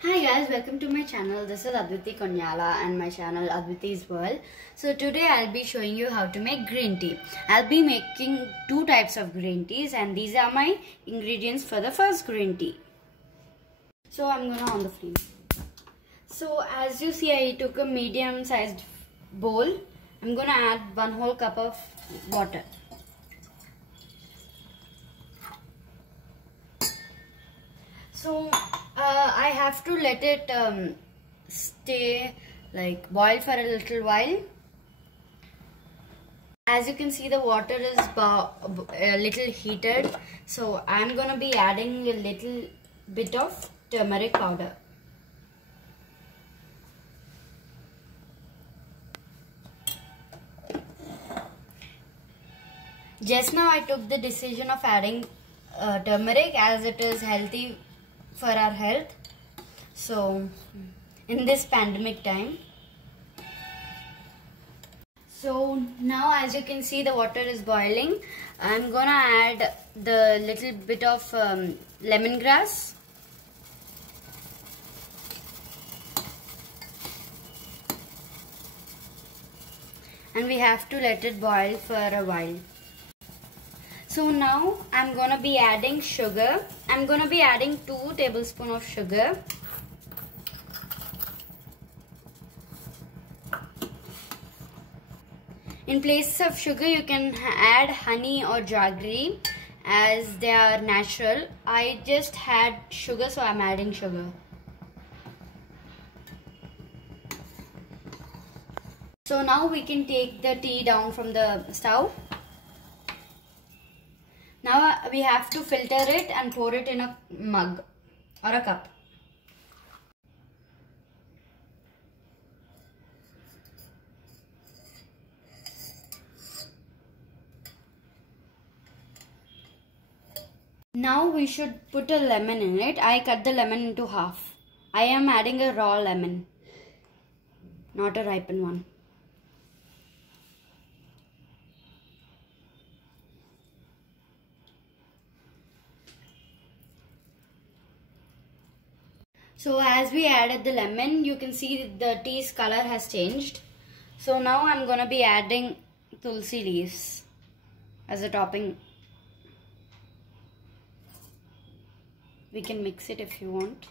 Hi guys, welcome to my channel. This is Adviti Konyala and my channel Adviti's World. So today I'll be showing you how to make green tea. I'll be making two types of green teas and these are my ingredients for the first green tea. So I'm gonna on the flame. So as you see, I took a medium sized bowl. I'm gonna add 1 whole cup of water. So I have to let it stay boil for a little while. As you can see, the water is a little heated, so I'm gonna be adding a little bit of turmeric powder. Just now I took the decision of adding turmeric as it is healthy for our health. So in this pandemic time. So now as you can see, the water is boiling. I'm gonna add the little bit of lemongrass. And we have to let it boil for a while. So now I'm gonna be adding sugar. I'm gonna be adding 2 tablespoons of sugar. In place of sugar, you can add honey or jaggery as they are natural. I just had sugar, so I'm adding sugar. So now we can take the tea down from the stove. Now we have to filter it and pour it in a mug or a cup. Now we should put a lemon in it. I cut the lemon into half. I am adding a raw lemon, not a ripened one. So as we added the lemon, you can see the tea's color has changed. So now I'm gonna be adding tulsi leaves as a topping. We can mix it if you want.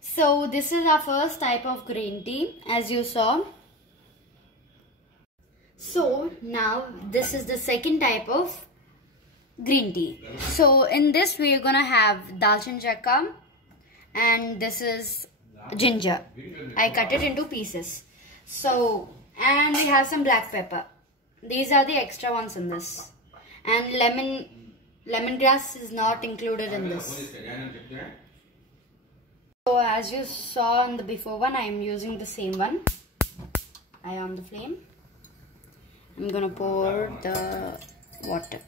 So this is our first type of green tea, as you saw. So now this is the second type of green tea. So in this we are gonna have dalchin chakka and this is ginger. I cut it into pieces. So, and we have some black pepper. These are the extra ones in this. And lemongrass is not included in this. So as you saw in the before one, I am using the same one. I on the flame. I'm gonna pour the water.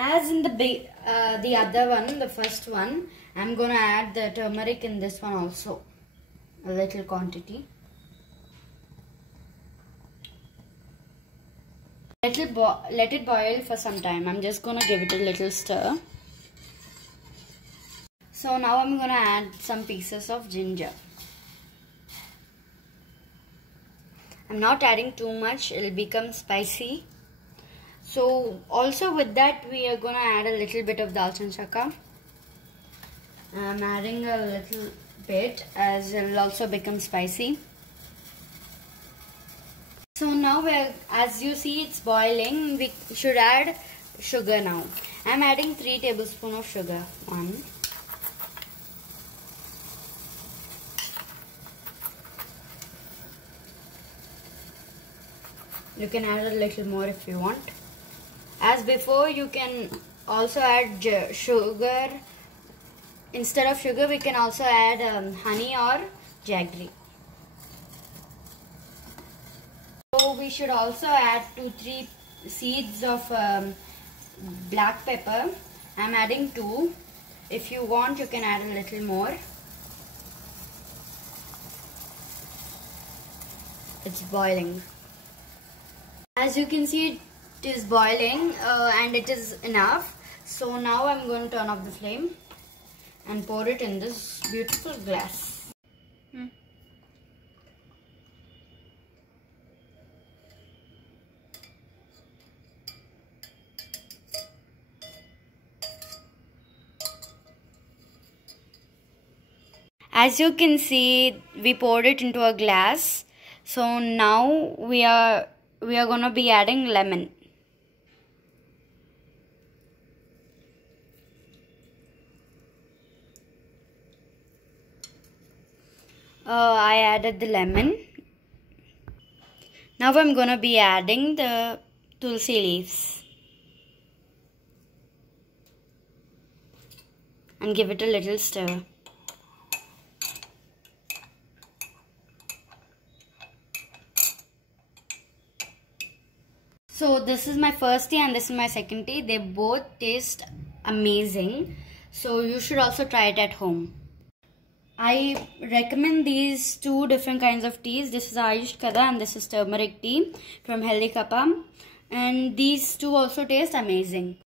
As in the other one, the first one, I'm gonna add the turmeric in this one also, a little quantity. Let it boil for some time. I'm just gonna give it a little stir. So now I'm gonna add some pieces of ginger. I'm not adding too much, it'll become spicy. So also with that we are gonna add a little bit of dalchin chakka. I'm adding a little bit as it will also become spicy. So now as you see it's boiling, we should add sugar now. I'm adding 3 tablespoons of sugar. 1. You can add a little more if you want. As before, you can also add sugar. Instead of sugar, we can also add honey or jaggery. So we should also add 2-3 seeds of black pepper. I'm adding 2. If you want, you can add a little more. it's boiling. As you can see, it is boiling and it is enough. So now I'm going to turn off the flame and pour it in this beautiful glass. As you can see, we poured it into a glass. So now we are going to be adding lemon. I added the lemon. Now I'm going to be adding the tulsi leaves and give it a little stir. So this is my first tea and this is my second tea. They both taste amazing. So you should also try it at home. I recommend these two different kinds of teas. This is Ayush Kada and this is turmeric tea from Healthy Kappa. And these two also taste amazing.